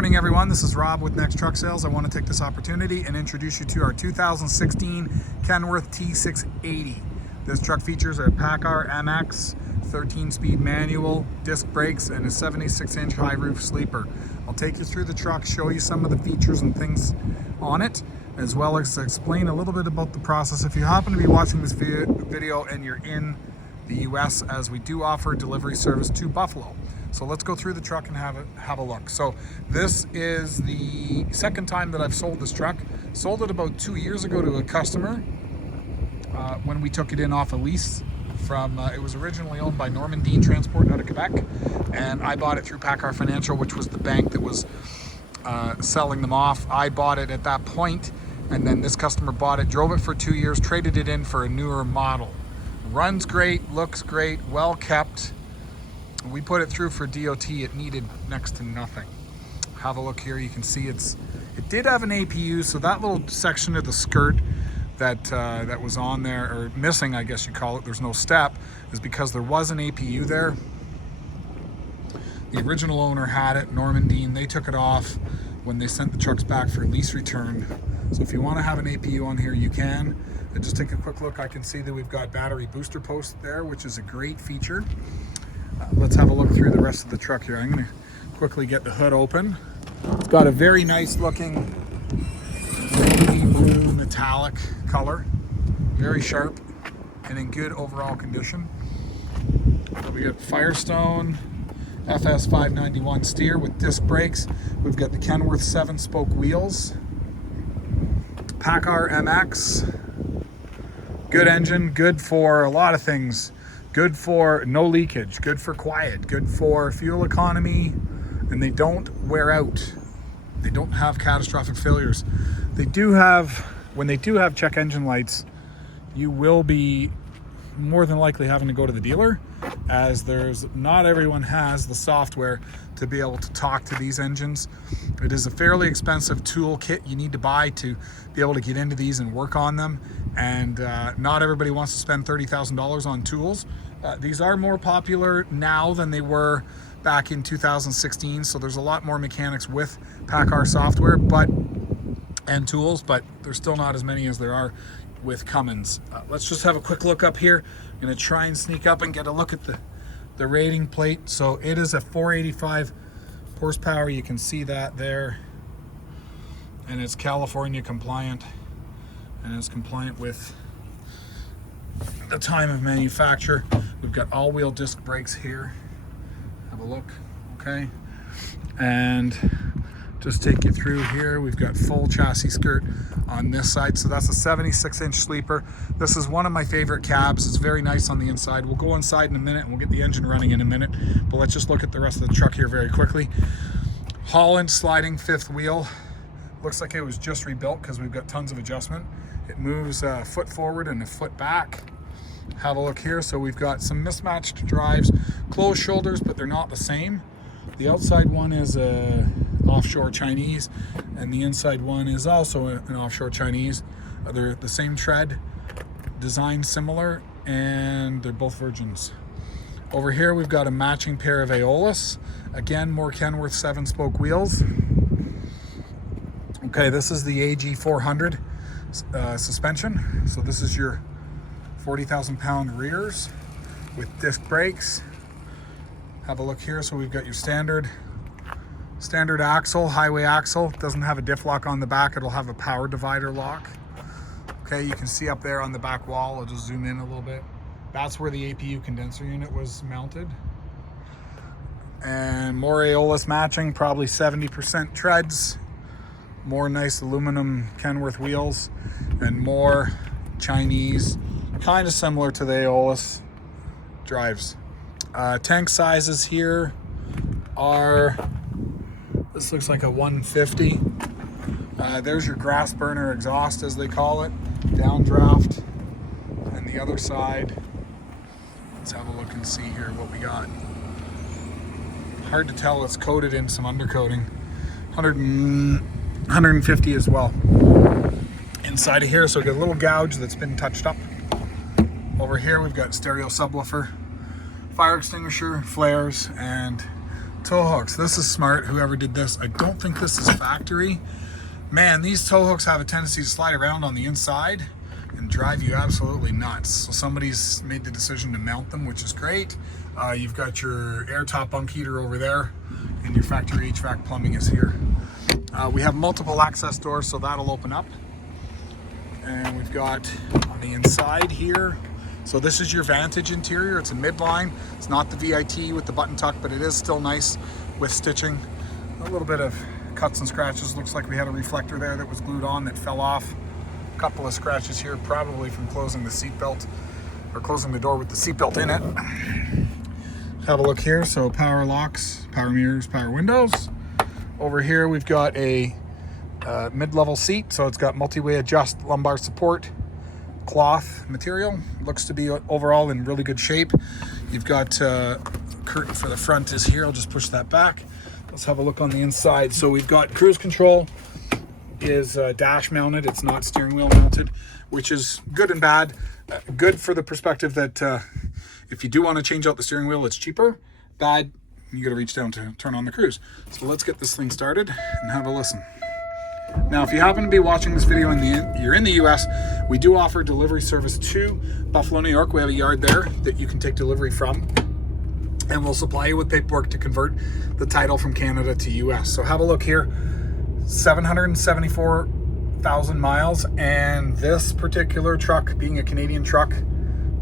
morning, everyone. This is Rob with Next Truck Sales. I want to take this opportunity and introduce you to our 2016 Kenworth T680. This truck features a Paccar MX13 speed manual, disc brakes, and a 76-inch high roof sleeper. I'll take you through the truck, show you some of the features and things on it, as well as explain a little bit about the process. If you happen to be watching this video and you're in the US, as we do offer delivery service to Buffalo. So let's go through the truck and have a look. So this is the second time that I've sold this truck. Sold it about 2 years ago to a customer when we took it in off a lease from, it was originally owned by Normandy Transport out of Quebec, and I bought it through Paccar Financial, which was the bank that was selling them off. I bought it at that point, and then this customer bought it, drove it for 2 years, traded it in for a newer model. Runs great, looks great, well kept. We put it through for DOT. It needed next to nothing. Have a look here. You can see it did have an APU, so that little section of the skirt that was on there, or missing, I guess you call it, there's no step, is because there was an APU there. The original owner had it, Normandy. They took it off when they sent the trucks back for lease return. So if you want to have an APU on here, you can. And just take a quick look. I can see that we've got battery booster posts there, which is a great feature. Let's have a look through the rest of the truck here. I'm going to quickly get the hood open. It's got a very nice looking navy blue metallic color. Very sharp and in good overall condition. We got Firestone FS 591 steer with disc brakes. We've got the Kenworth 7-spoke wheels. Paccar MX. Good engine, good for a lot of things. Good for no leakage, good for quiet, good for fuel economy, and they don't wear out. They don't have catastrophic failures. They do have, when they do have check engine lights, you will be more than likely having to go to the dealer, as not everyone has the software to be able to talk to these engines. It is a fairly expensive tool kit you need to buy to be able to get into these and work on them, and not everybody wants to spend $30,000 on tools. These are more popular now than they were back in 2016, so there's a lot more mechanics with Paccar software and tools, but there's still not as many as there are with Cummins. Let's just have a quick look up here. I'm going to try and sneak up and get a look at the rating plate. So it is a 485 horsepower. You can see that there, and it's California compliant, and it's compliant with the time of manufacture. We've got all-wheel disc brakes here. Have a look. Okay, and just take you through here. We've got full chassis skirt on this side, so that's a 76-inch sleeper. This is one of my favorite cabs. It's very nice on the inside. We'll go inside in a minute and we'll get the engine running in a minute, but let's just look at the rest of the truck here very quickly. Holland sliding fifth wheel. Looks like it was just rebuilt because we've got tons of adjustment. It moves a foot forward and a foot back. Have a look here. So we've got some mismatched drives, closed shoulders, but they're not the same. The outside one is a offshore Chinese, and the inside one is also an offshore Chinese. They're the same tread, design similar, and they're both virgins. Over here we've got a matching pair of Aeolus. Again, more Kenworth 7-spoke wheels. Okay, this is the AG 400 suspension. So this is your 40,000 pound rears with disc brakes. Have a look here. So we've got your standard axle, highway axle. It doesn't have a diff lock on the back. It'll have a power divider lock. Okay, you can see up there on the back wall. I'll just zoom in a little bit. That's where the APU condenser unit was mounted. And more Aeolus matching, probably 70% treads. More nice aluminum Kenworth wheels, and more Chinese, kind of similar to the Aeolus drives. Tank sizes here are, this looks like a 150. There's your grass burner exhaust, as they call it, downdraft. And the other side, let's have a look and see here what we got. Hard to tell, it's coated in some undercoating. 150 as well. Inside of here, so we got a little gouge that's been touched up. Over here we've got stereo subwoofer, fire extinguisher, flares, and Tow hooks. This is smart, whoever did this. I don't think this is factory. Man, these tow hooks have a tendency to slide around on the inside and drive you absolutely nuts. So somebody's made the decision to mount them, which is great. You've got your air top bunk heater over there, and your factory HVAC plumbing is here. We have multiple access doors, so that'll open up. And we've got on the inside here, so this is your Vantage interior. It's a midline. It's not the VIT with the button tuck, but it is still nice with stitching. A little bit of cuts and scratches. Looks like we had a reflector there that was glued on that fell off. A couple of scratches here, probably from closing the seatbelt or closing the door with the seatbelt in it. Have a look here. So power locks, power mirrors, power windows. Over here we've got a mid-level seat, so it's got multi-way adjust lumbar support cloth material. Looks to be overall in really good shape. You've got curtain for the front is here. I'll just push that back. Let's have a look on the inside. So we've got cruise control is dash mounted. It's not steering wheel mounted, which is good and bad. Good for the perspective that if you do want to change out the steering wheel, it's cheaper. Bad, you got to reach down to turn on the cruise. So let's get this thing started and have a listen. Now, if you happen to be watching this video you're in the US, we do offer delivery service to Buffalo, New York. We have a yard there that you can take delivery from, and we'll supply you with paperwork to convert the title from Canada to US. So have a look here, 774,000 miles, and this particular truck, being a Canadian truck,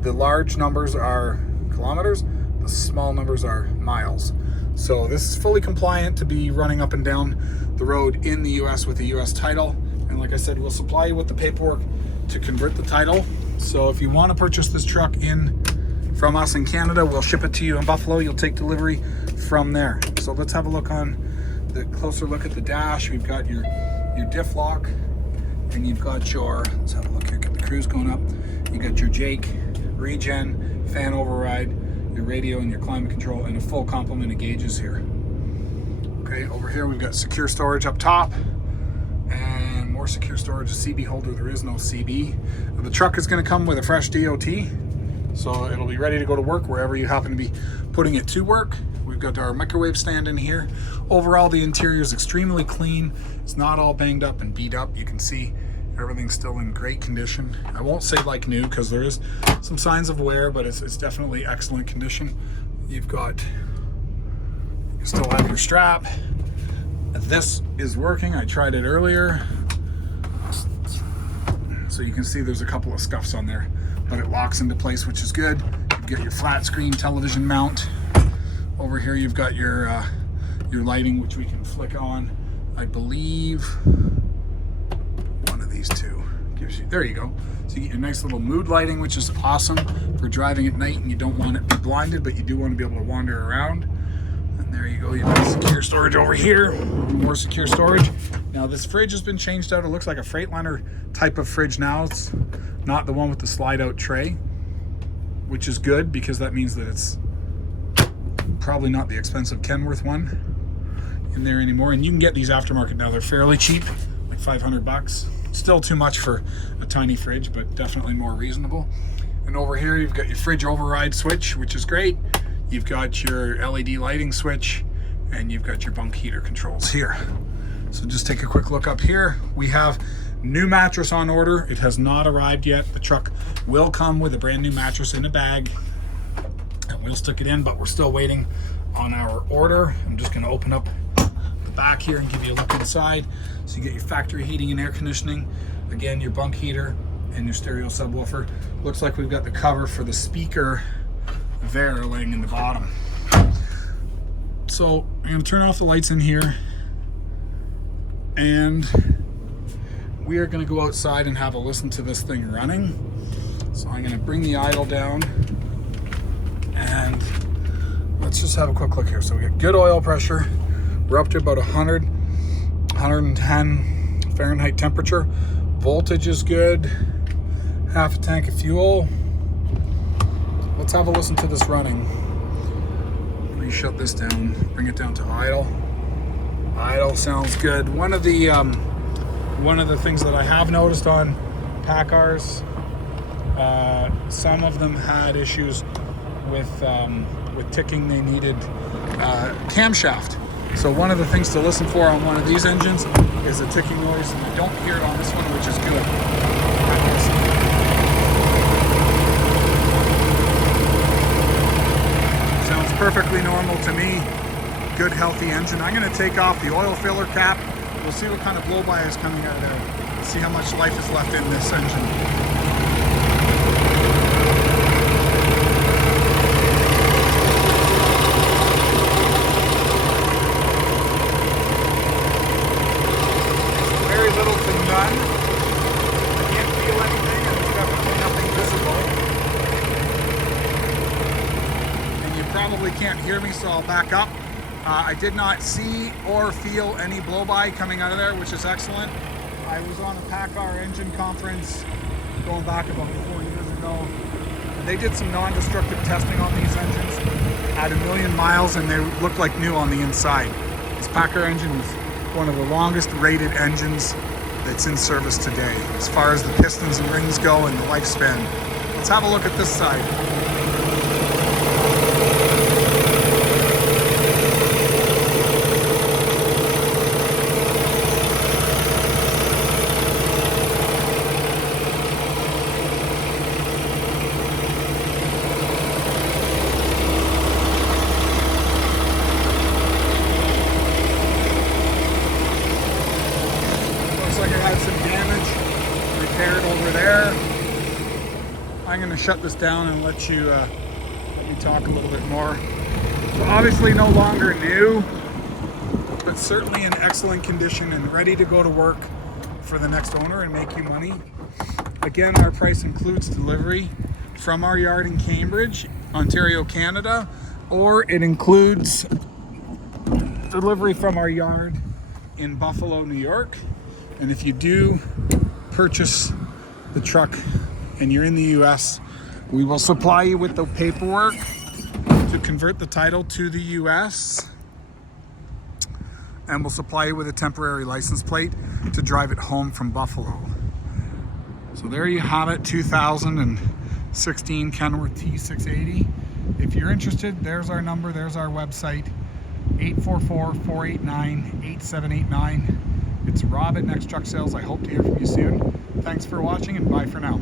the large numbers are kilometers, the small numbers are miles. So this is fully compliant to be running up and down the road in the US with a US title. And like I said, we'll supply you with the paperwork to convert the title. So if you want to purchase this truck from us in Canada, we'll ship it to you in Buffalo. You'll take delivery from there. So let's have a look on the closer look at the dash. We've got your diff lock, and you've got your, let's have a look here, get the cruise going up. You got your Jake, regen, fan override, your radio and your climate control, and a full complement of gauges here. Okay, over here we've got secure storage up top and more secure storage, a CB holder. There is no CB. The truck is going to come with a fresh DOT, so it'll be ready to go to work wherever you happen to be putting it to work. We've got our microwave stand in here. Overall, the interior is extremely clean. It's not all banged up and beat up. You can see everything's still in great condition. I won't say like new because there is some signs of wear, but it's definitely excellent condition. You still have your strap. This is working. I tried it earlier. So you can see there's a couple of scuffs on there, but it locks into place, which is good. You get your flat screen television mount. Over here you've got your lighting, which we can flick on. I believe one of these two gives you, there you go. So you get your nice little mood lighting, which is awesome for driving at night and you don't want it to be blinded, but you do want to be able to wander around. And there you go, you've got secure storage over here, more secure storage. Now this fridge has been changed out. It looks like a Freightliner type of fridge now. It's not the one with the slide out tray, which is good because that means that it's probably not the expensive Kenworth one in there anymore. And you can get these aftermarket now. They're fairly cheap, like 500 bucks. Still too much for a tiny fridge, but definitely more reasonable. And over here you've got your fridge override switch, which is great. You've got your LED lighting switch, and you've got your bunk heater controls here. So just take a quick look up here. We have new mattress on order. It has not arrived yet. The truck will come with a brand new mattress in a bag, and we'll stick it in, but we're still waiting on our order. I'm just gonna open up the back here and give you a look inside. So you get your factory heating and air conditioning. Again, your bunk heater and your stereo subwoofer. Looks like we've got the cover for the speaker there laying in the bottom. So I'm gonna turn off the lights in here, and we are gonna go outside and have a listen to this thing running. So I'm gonna bring the idle down, and let's just have a quick look here. So we got good oil pressure. We're up to about 100, 110 Fahrenheit temperature. Voltage is good. Half a tank of fuel. Let's have a listen to this running. Let me shut this down, bring it down to idle. Idle sounds good. One of the things that I have noticed on Paccars, some of them had issues with ticking. They needed camshaft. So one of the things to listen for on one of these engines is a ticking noise, and I don't hear it on this one, which is good. Sounds perfectly normal to me. Good, healthy engine. I'm going to take off the oil filler cap. We'll see what kind of blow-by is coming out of there. See how much life is left in this engine. Little to none. I can't feel anything, and there's definitely nothing visible. And you probably can't hear me, so I'll back up. I did not see or feel any blow-by coming out of there, which is excellent. I was on a Paccar engine conference going back about 4 years ago. They did some non-destructive testing on these engines at 1 million miles, and they looked like new on the inside. This Paccar engine is one of the longest rated engines that's in service today, as far as the pistons and rings go and the lifespan. Let's have a look at this side. Like I had some damage repaired over there. I'm going to shut this down and let me talk a little bit more. So obviously no longer new, but certainly in excellent condition and ready to go to work for the next owner and make you money. Again, our price includes delivery from our yard in Cambridge, Ontario, Canada, or it includes delivery from our yard in Buffalo, New York. And if you do purchase the truck and you're in the US, we will supply you with the paperwork to convert the title to the US, and we'll supply you with a temporary license plate to drive it home from Buffalo. So there you have it, 2016 Kenworth T680. If you're interested, there's our number, there's our website, 844-489-8789. It's Rob at Next Truck Sales. I hope to hear from you soon. Thanks for watching, and bye for now.